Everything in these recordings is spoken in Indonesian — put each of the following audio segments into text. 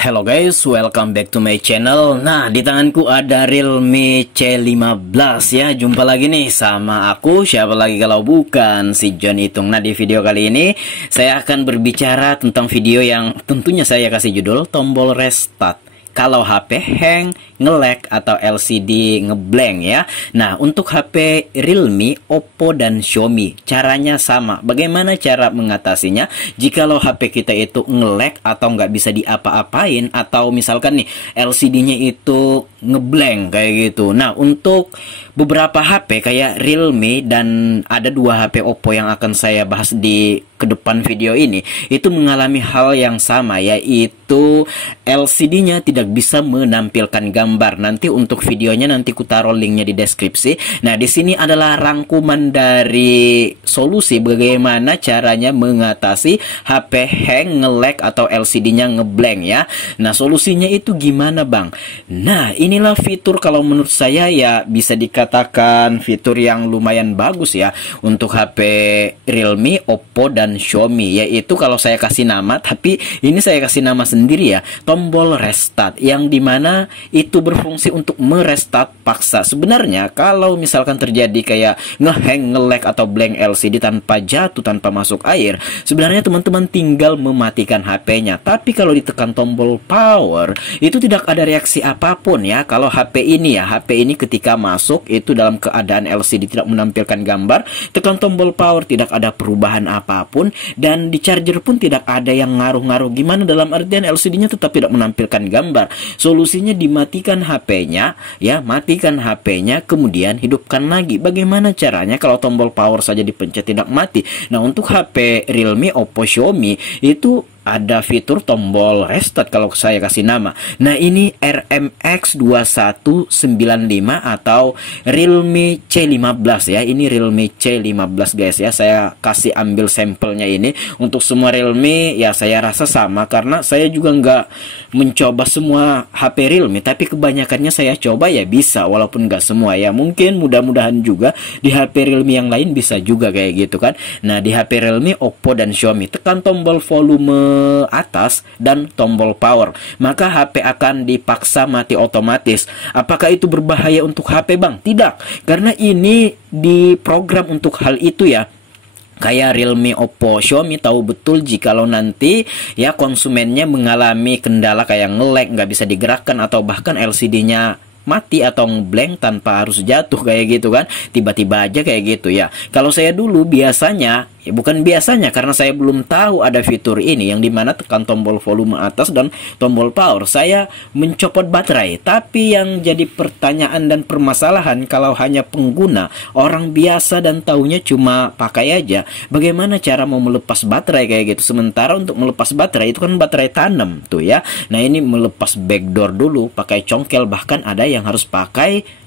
Hello guys, welcome back to my channel. Nah, di tanganku ada Realme C15 ya. Jumpa lagi nih sama aku, siapa lagi kalau bukan si John Itung. Nah, di video kali ini saya akan berbicara tentang video yang tentunya saya kasih judul tombol restart kalau HP hang, nge-lag atau LCD ngeblank ya. Nah, untuk HP Realme, Oppo dan Xiaomi caranya sama. Bagaimana cara mengatasinya jikalau HP kita itu nge-lag atau nggak bisa diapa-apain, atau misalkan nih LCD-nya itu ngeblank kayak gitu. Nah, untuk beberapa HP kayak Realme dan ada dua HP Oppo yang akan saya bahas di ke depan video ini, itu mengalami hal yang sama, yaitu LCD-nya tidak bisa menampilkan gambar. Nanti untuk videonya nanti ku taruh linknya di deskripsi. Nah, di sini adalah rangkuman dari solusi bagaimana caranya mengatasi HP hang, nge-lag atau LCD-nya ngeblank ya. Nah, solusinya itu gimana, Bang? Nah, inilah fitur kalau menurut saya ya bisa dikatakan fitur yang lumayan bagus ya untuk HP Realme, Oppo dan Xiaomi, yaitu kalau saya kasih nama, tapi ini saya kasih nama sendiri ya, tombol restart, yang dimana itu berfungsi untuk merestart paksa. Sebenarnya kalau misalkan terjadi kayak ngehang, nge-lag atau blank LCD tanpa jatuh, tanpa masuk air, sebenarnya teman-teman tinggal mematikan HP-nya. Tapi kalau ditekan tombol power, itu tidak ada reaksi apapun ya. Kalau HP ini ya, HP ini ketika masuk itu dalam keadaan LCD tidak menampilkan gambar, tekan tombol power tidak ada perubahan apapun, dan di charger pun tidak ada yang ngaruh-ngaruh gimana, dalam artian LCD-nya tetap tidak menampilkan gambar. Solusinya dimatikan HP-nya ya, matikan HP-nya kemudian hidupkan lagi. Bagaimana caranya kalau tombol power saja dipencet tidak mati? Nah, untuk HP Realme, Oppo, Xiaomi itu ada fitur tombol restart kalau saya kasih nama. Nah, ini RMX2195 atau Realme C15 ya. Ini Realme C15 guys ya. Saya kasih ambil sampelnya ini. Untuk semua Realme ya saya rasa sama, karena saya juga nggak mencoba semua HP Realme, tapi kebanyakannya saya coba ya bisa, walaupun nggak semua ya. Mungkin mudah-mudahan juga di HP Realme yang lain bisa juga kayak gitu kan. Nah, di HP Realme, Oppo dan Xiaomi tekan tombol volume atas dan tombol power, maka HP akan dipaksa mati otomatis. Apakah itu berbahaya untuk HP, Bang? Tidak, karena ini diprogram untuk hal itu ya. Kayak Realme, Oppo, Xiaomi tahu betul jikalau nanti ya konsumennya mengalami kendala kayak nge-lag, nggak bisa digerakkan, atau bahkan LCD-nya mati atau ngeblank tanpa harus jatuh kayak gitu kan, tiba-tiba aja kayak gitu ya. Kalau saya dulu biasanya ya, bukan biasanya, karena saya belum tahu ada fitur ini yang dimana tekan tombol volume atas dan tombol power, saya mencopot baterai. Tapi yang jadi pertanyaan dan permasalahan, kalau hanya pengguna orang biasa dan taunya cuma pakai aja, bagaimana cara mau melepas baterai kayak gitu? Sementara untuk melepas baterai itu kan baterai tanam tuh ya. Nah, ini melepas backdoor dulu pakai congkel, bahkan ada yang harus pakai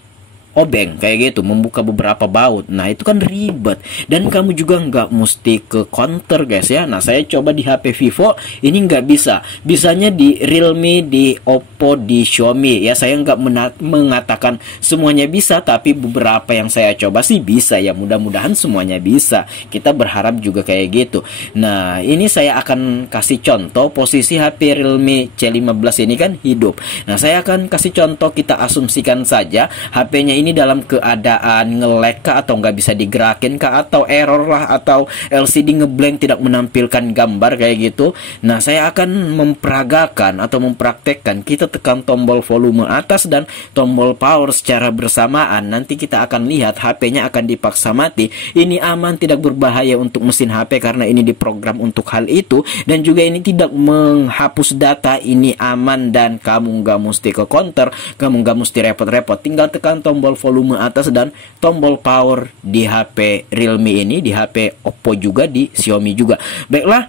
obeng kayak gitu, membuka beberapa baut. Nah, itu kan ribet, dan kamu juga nggak mesti ke counter guys ya. Nah, saya coba di HP Vivo ini nggak bisa, bisanya di Realme, di Oppo, di Xiaomi ya. Saya nggak mengatakan semuanya bisa, tapi beberapa yang saya coba sih bisa ya. Mudah-mudahan semuanya bisa, kita berharap juga kayak gitu. Nah, ini saya akan kasih contoh posisi HP Realme C15 ini kan hidup. Nah, saya akan kasih contoh, kita asumsikan saja HP-nya ini dalam keadaan nge-lag kah, atau nggak bisa digerakin kah, atau error lah, atau LCD ngeblank tidak menampilkan gambar kayak gitu. Nah, saya akan memperagakan atau mempraktekkan kita tekan tombol volume atas dan tombol power secara bersamaan. Nanti kita akan lihat HP-nya akan dipaksa mati. Ini aman, tidak berbahaya untuk mesin HP karena ini diprogram untuk hal itu, dan juga ini tidak menghapus data. Ini aman dan kamu nggak mesti ke counter, kamu nggak mesti repot-repot, tinggal tekan tombol volume atas dan tombol power di HP Realme ini, di HP Oppo juga, di Xiaomi juga. Baiklah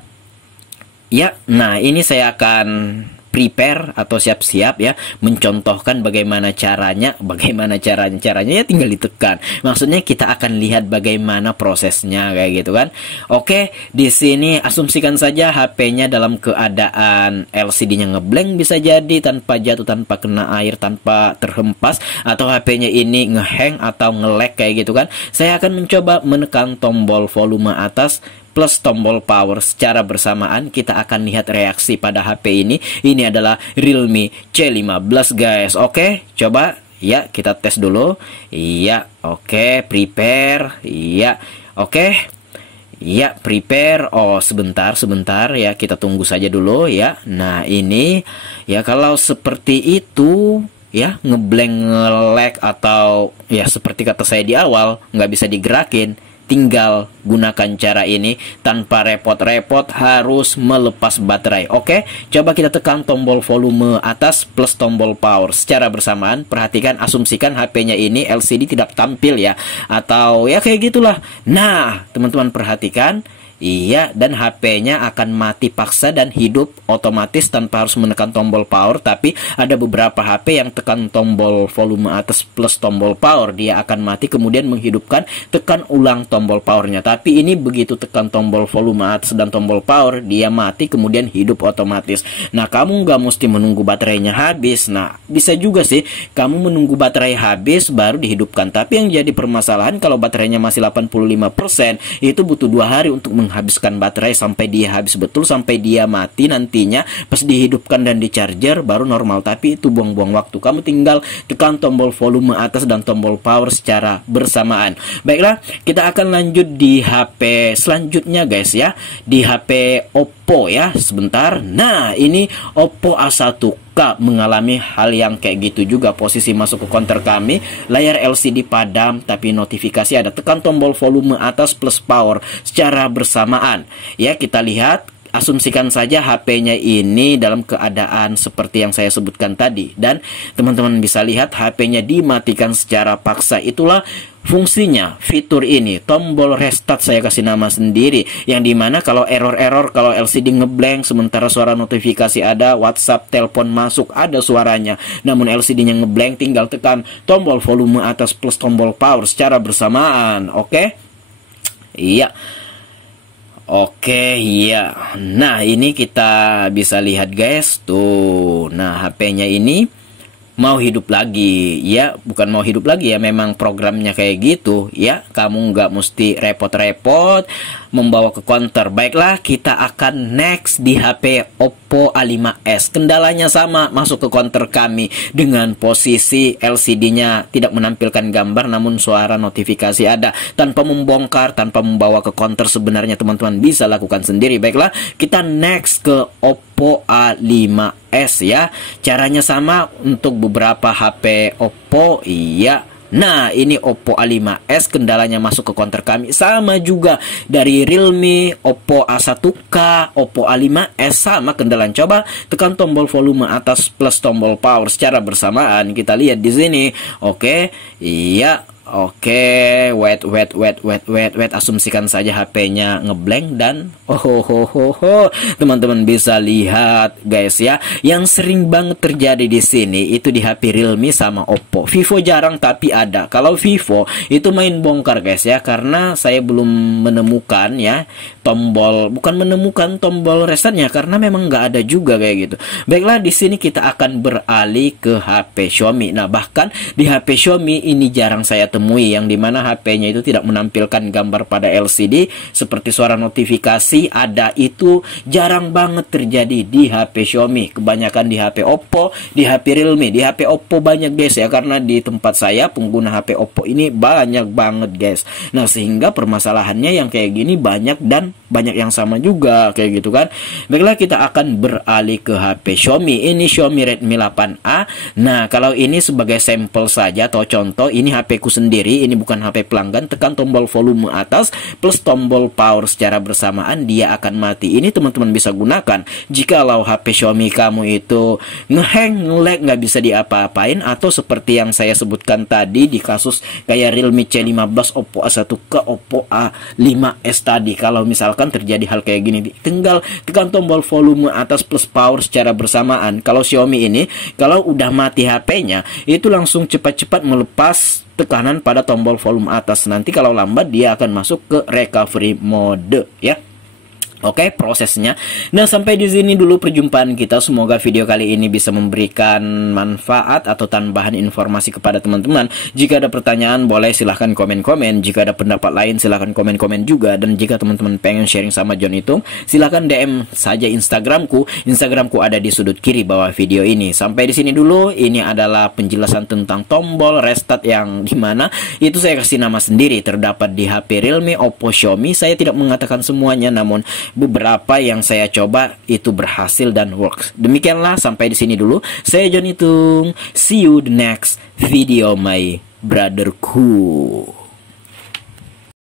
ya. Nah, ini saya akan prepare atau siap-siap ya, mencontohkan bagaimana caranya ya tinggal ditekan. Maksudnya kita akan lihat bagaimana prosesnya kayak gitu kan. Oke, di sini asumsikan saja HP-nya dalam keadaan LCD-nya ngeblank, bisa jadi tanpa jatuh, tanpa kena air, tanpa terhempas, atau HP-nya ini ngehang atau nge-lag kayak gitu kan. Saya akan mencoba menekan tombol volume atas, plus tombol power secara bersamaan. Kita akan lihat reaksi pada HP ini. Ini adalah Realme C15 guys. Oke, coba ya kita tes dulu. Iya, oke, prepare. Iya, oke. Ya, prepare. Oh, sebentar ya, kita tunggu saja dulu ya. Nah, ini ya kalau seperti itu ya, ngeblank, nge-lag, atau ya seperti kata saya di awal, nggak bisa digerakin, tinggal gunakan cara ini tanpa repot-repot harus melepas baterai. Oke, coba kita tekan tombol volume atas plus tombol power secara bersamaan. Perhatikan, asumsikan HP-nya ini LCD tidak tampil ya, atau ya kayak gitulah. Nah, teman-teman perhatikan. Iya, dan HP-nya akan mati paksa dan hidup otomatis tanpa harus menekan tombol power. Tapi ada beberapa HP yang tekan tombol volume atas plus tombol power, dia akan mati kemudian menghidupkan, tekan ulang tombol powernya. Tapi ini begitu tekan tombol volume atas dan tombol power, dia mati kemudian hidup otomatis. Nah, kamu nggak mesti menunggu baterainya habis. Nah, bisa juga sih kamu menunggu baterai habis baru dihidupkan. Tapi yang jadi permasalahan kalau baterainya masih 85%, itu butuh 2 hari untuk menghabiskan baterai sampai dia habis betul, sampai dia mati. Nantinya pas dihidupkan dan di charger baru normal. Tapi itu buang-buang waktu. Kamu tinggal tekan tombol volume atas dan tombol power secara bersamaan. Baiklah, kita akan lanjut di HP selanjutnya guys ya, di HP Oppo ya. Sebentar. Nah, ini Oppo A1K mengalami hal yang kayak gitu juga. Posisi masuk ke counter kami, layar LCD padam, tapi notifikasi ada. Tekan tombol volume atas plus power secara bersamaan. Ya, kita lihat. Asumsikan saja HP-nya ini dalam keadaan seperti yang saya sebutkan tadi. Dan teman-teman bisa lihat HP-nya dimatikan secara paksa. Itulah fungsinya fitur ini. Tombol restart saya kasih nama sendiri, yang dimana kalau error-error, kalau LCD ngeblank sementara suara notifikasi ada, WhatsApp, telepon masuk, ada suaranya, namun LCD-nya ngeblank, tinggal tekan tombol volume atas plus tombol power secara bersamaan. Oke? Iya. Oke, iya. Nah, ini kita bisa lihat guys, tuh. Nah, HP-nya ini mau hidup lagi ya, bukan mau hidup lagi ya, memang programnya kayak gitu ya. Kamu nggak mesti repot-repot membawa ke counter. Baiklah, kita akan next di HP Oppo A5s. Kendalanya sama, masuk ke counter kami dengan posisi LCD-nya tidak menampilkan gambar namun suara notifikasi ada. Tanpa membongkar, tanpa membawa ke counter, sebenarnya teman-teman bisa lakukan sendiri. Baiklah, kita next ke Oppo A5s ya. Caranya sama untuk beberapa HP Oppo, iya. Nah, ini Oppo A5s, kendalanya masuk ke counter kami sama juga dari Realme, Oppo A1K, Oppo A5s sama kendalanya. Coba tekan tombol volume atas plus tombol power secara bersamaan. Kita lihat di sini. Oke, iya. Oke, wait. Asumsikan saja HP-nya ngeblank dan teman-teman bisa lihat guys ya, yang sering banget terjadi di sini itu di HP Realme sama Oppo. Vivo jarang tapi ada. Kalau Vivo itu main bongkar guys ya, karena saya belum menemukan ya tombol, bukan menemukan tombol resetnya, karena memang nggak ada juga kayak gitu. Baiklah, di sini kita akan beralih ke HP Xiaomi. Nah, bahkan di HP Xiaomi ini jarang saya temui, yang dimana HP-nya itu tidak menampilkan gambar pada LCD seperti suara notifikasi ada, itu jarang banget terjadi di HP Xiaomi. Kebanyakan di HP Oppo, di HP Realme. Di HP Oppo banyak guys ya, karena di tempat saya pengguna HP Oppo ini banyak banget guys. Nah, sehingga permasalahannya yang kayak gini banyak, dan banyak yang sama juga kayak gitu kan. Baiklah, kita akan beralih ke HP Xiaomi. Ini Xiaomi Redmi 8A. Nah, kalau ini sebagai sampel saja atau contoh, ini HP ku sendiri, ini bukan HP pelanggan. Tekan tombol volume atas plus tombol power secara bersamaan, dia akan mati. Ini teman-teman bisa gunakan jikalau HP Xiaomi kamu itu ngehang, nge-lag, nggak bisa diapa-apain, atau seperti yang saya sebutkan tadi di kasus kayak Realme C15, Oppo A1K, Oppo A5s tadi. Kalau misalkan terjadi hal kayak gini, tinggal tekan tombol volume atas plus power secara bersamaan. Kalau Xiaomi ini, kalau udah mati HP-nya, itu langsung cepat-cepat melepas tekanan pada tombol volume atas. Nanti kalau lambat dia akan masuk ke recovery mode ya. Oke, prosesnya. Nah, sampai di sini dulu perjumpaan kita. Semoga video kali ini bisa memberikan manfaat atau tambahan informasi kepada teman-teman. Jika ada pertanyaan, boleh silahkan komen-komen. Jika ada pendapat lain, silahkan komen-komen juga. Dan jika teman-teman pengen sharing sama John Itung, silahkan DM saja Instagramku. Instagramku ada di sudut kiri bawah video ini. Sampai di sini dulu. Ini adalah penjelasan tentang tombol restart yang dimana itu saya kasih nama sendiri. Terdapat di HP Realme, Oppo, Xiaomi. Saya tidak mengatakan semuanya, namun beberapa yang saya coba itu berhasil dan works. Demikianlah, sampai di sini dulu. Saya John Itung. See you the next video, my brotherku.